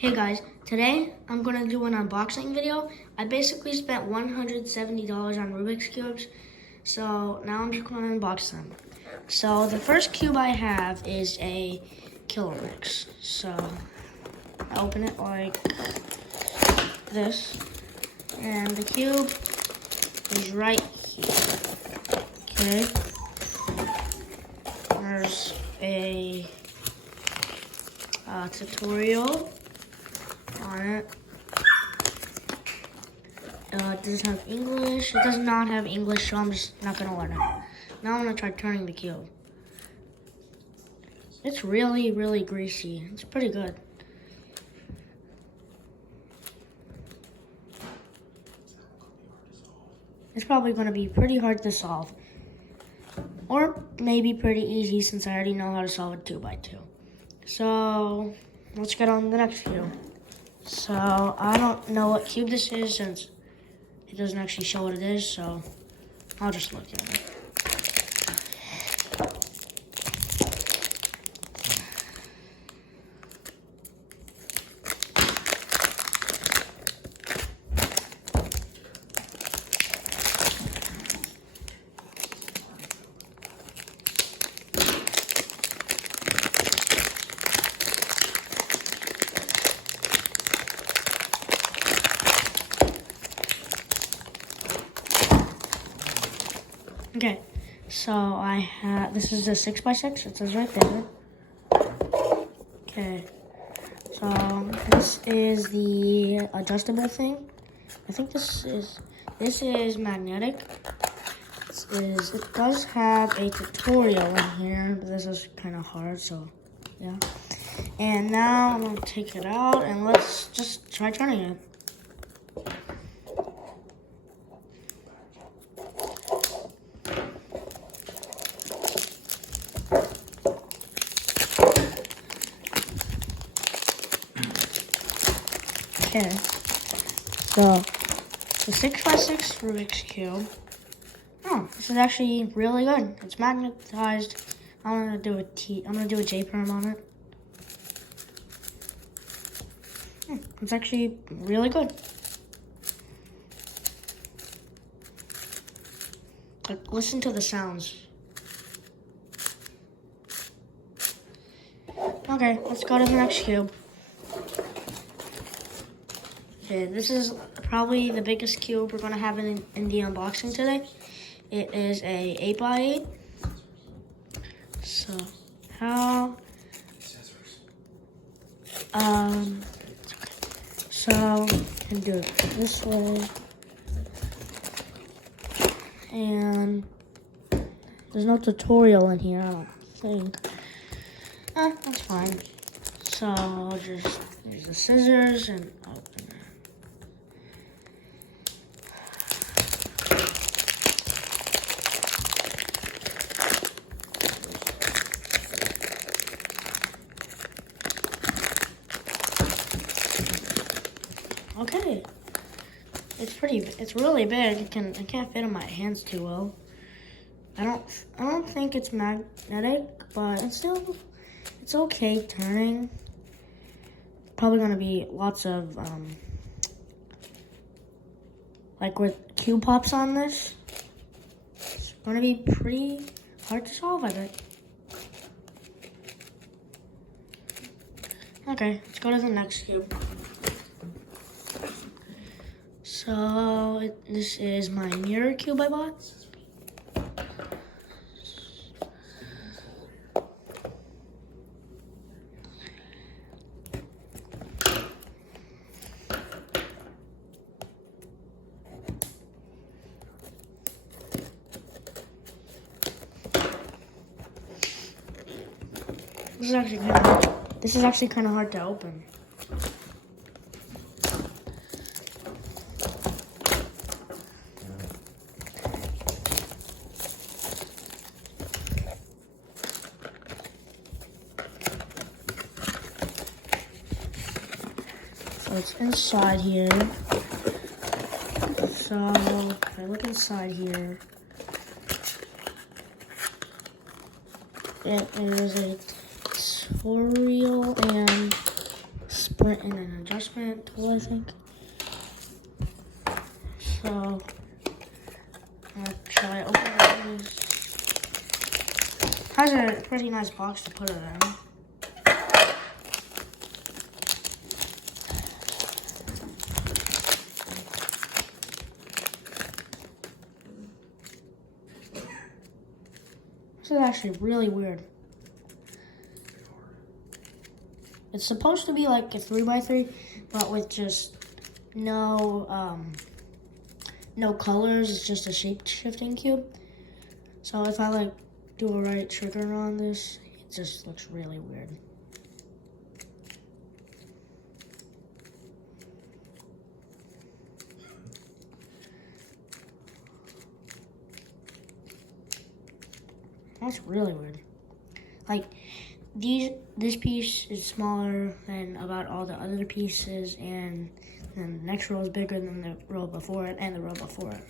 Hey guys, today I'm going to do an unboxing video. I basically spent $170 on Rubik's Cubes, so now I'm just going to unbox them. So the first cube I have is a Killer Mix. So I open it like this, and the cube is right here. Okay, there's a tutorial on it. It doesn't have English. It does not have English, so I'm just not gonna learn it. Now I'm gonna try turning the cube. It's really, really greasy. It's pretty good. It's probably gonna be pretty hard to solve. Or maybe pretty easy since I already know how to solve it 2x2. So let's get on to the next cube. So I don't know what cube this is since it doesn't actually show what it is, so I'll just look at it. Okay, so I have, this is a 6x6, it says right there. Okay, so this is the adjustable thing. I think this is magnetic. It does have a tutorial in here, but this is kind of hard, so yeah. And now I'm gonna take it out and let's just try turning it. Okay, so the 6x6 Rubik's Cube. Oh, this is actually really good. It's magnetized. I'm gonna do a J perm on it. It's actually really good. Like, listen to the sounds. Okay, let's go to the next cube. Okay, this is probably the biggest cube we're gonna have in the unboxing today. It is a 8x8. So how? So you can do it this way, and there's no tutorial in here, I don't think. That's fine. So I'll just use the scissors and open it. Okay, it's really big. It can't fit in my hands too well. I don't think it's magnetic, but it's okay turning. Probably gonna be lots of like with cube pops on this. It's gonna be pretty hard to solve, I bet. Okay, let's go to the next cube. So this is my mirror cube I bought. This is actually kind of hard to open. So it's inside here. So if I look inside here, it is a tutorial and put in an adjustment tool, I think. So, should I open this? Has a pretty nice box to put it in. This is actually really weird. It's supposed to be like a 3x3, but with just no colors. It's just a shape-shifting cube. So if I like do a right trigger on this, it just looks really weird. That's really weird. Like, this piece is smaller than about all the other pieces, and then the next row is bigger than the row before it and the row before it.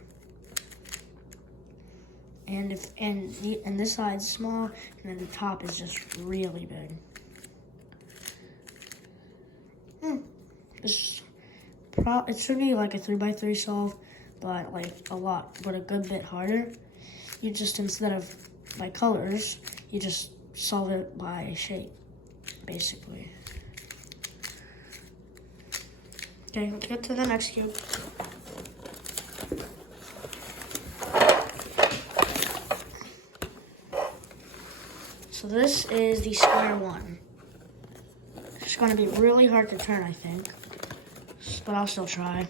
And this side's small, and then the top is just really big. It should be like a 3x3 solve, but like a good bit harder. You just, instead of by colors, you just solve it by shape, basically. Okay, let's get to the next cube. So this is the square one. It's going to be really hard to turn, I think, but I'll still try.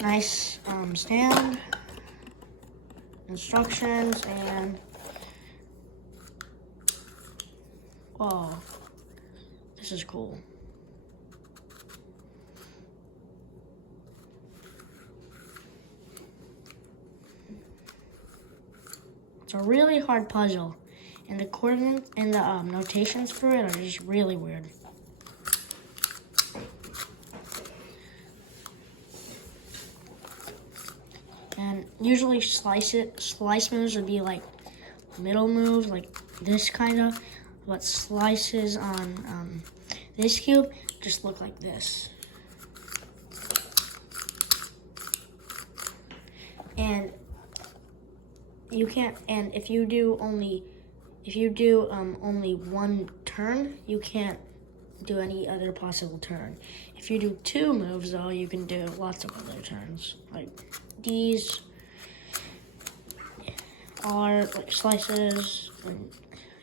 Nice stand, instructions, and whoa, this is cool. It's a really hard puzzle, and the coordinates and the notations for it are just really weird. And usually slice moves would be like middle moves, like this kind of, but slices on this cube just look like this. And you can't, and if you do only one turn, you can't do any other possible turn. If you do 2 moves though, you can do lots of other turns. Like these are like slices,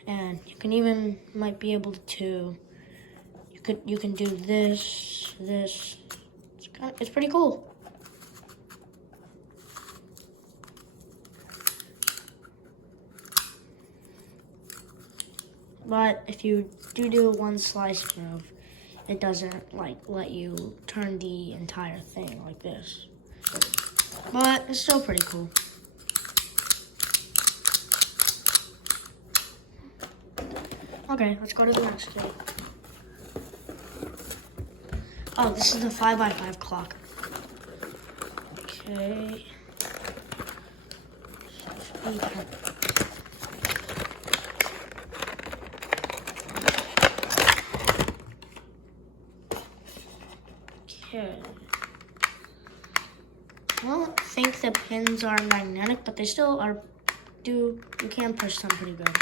and you can even might be able to you can do this. It's pretty cool. But if you do one slice move, it doesn't like let you turn the entire thing like this. But it's still pretty cool. Okay, let's go to the next game. Oh, this is the 5x5 clock. Okay. Okay. I don't think the pins are magnetic, but they still are. You can push them pretty good.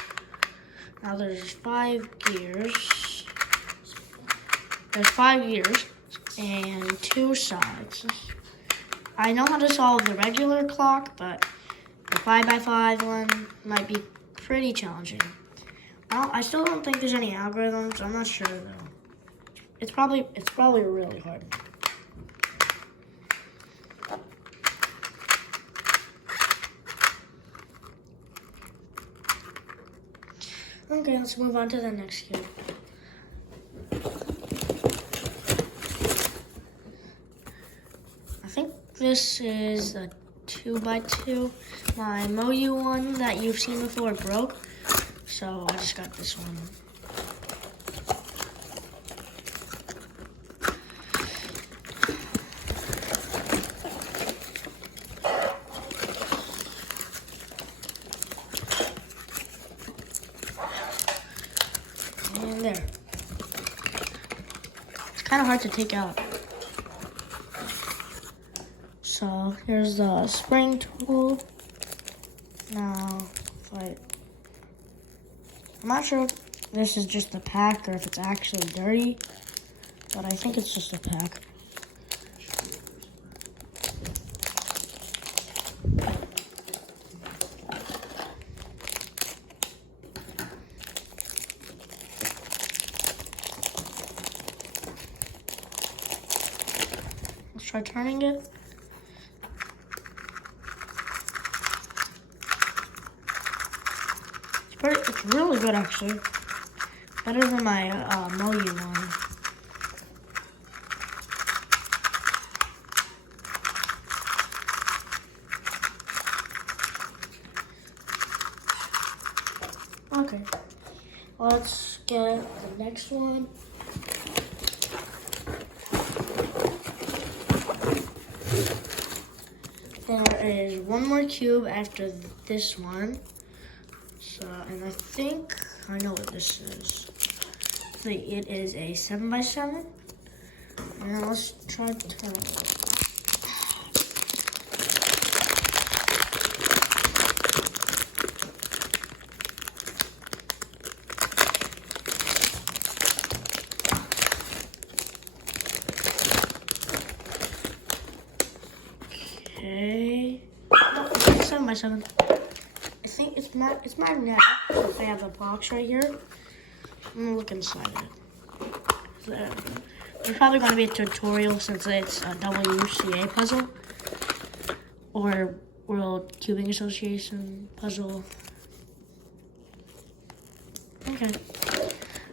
Now there's 5 gears. There's 5 gears and 2 sides. I know how to solve the regular clock, but the 5x5 one might be pretty challenging. I still don't think there's any algorithms. I'm not sure though. It's probably really hard. Okay, let's move on to the next cube. I think this is a 2x2. My Moyu one that you've seen before broke, so I just got this one. kind of hard to take out. So here's the spring tool. Now, I'm not sure if this is just a pack or if it's actually dirty, but I think it's just a pack. Let's try turning it. It's really good, actually. Better than my Moyu one. Okay, let's get the next one. There is one more cube after this one. So, and I think I know what this is. So it is a 7x7. Now let's try to turn it. Okay. Oh, it's 7x7. I think it's magnetic. Since I have a box right here. I'm gonna look inside it. So, there's probably gonna be a tutorial since it's a WCA puzzle or World Cubing Association puzzle. Okay.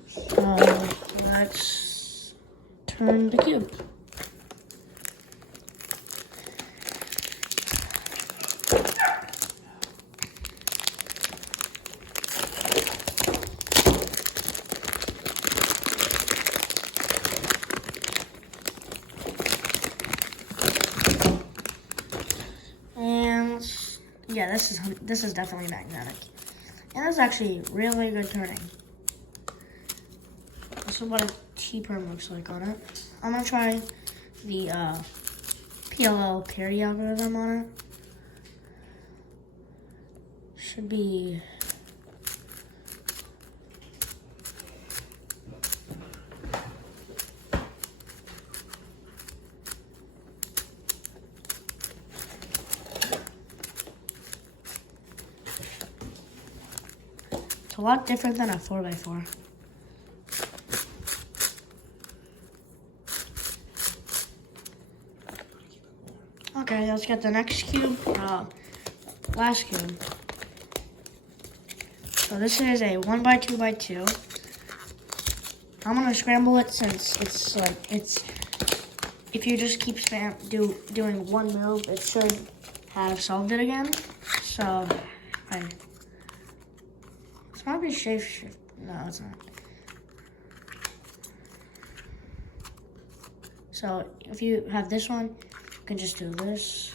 So let's turn the cube. Yeah, this is definitely magnetic, and it's actually really good turning. This is what a T-perm looks like on it. I'm gonna try the PLL parity algorithm on it. Should be. It's a lot different than a 4x4. Okay, let's get the next cube. Last cube. So this is a 1x2x2. I'm gonna scramble it since if you just keep doing one move, it should have solved it again. So it's probably shape shift. No, it's not. So if you have this one, you can just do this.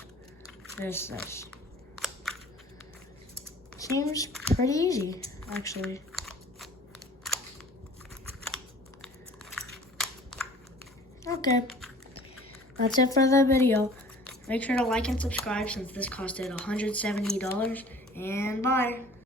Seems pretty easy, actually. Okay, that's it for the video. Make sure to like and subscribe since this costed $170, and bye.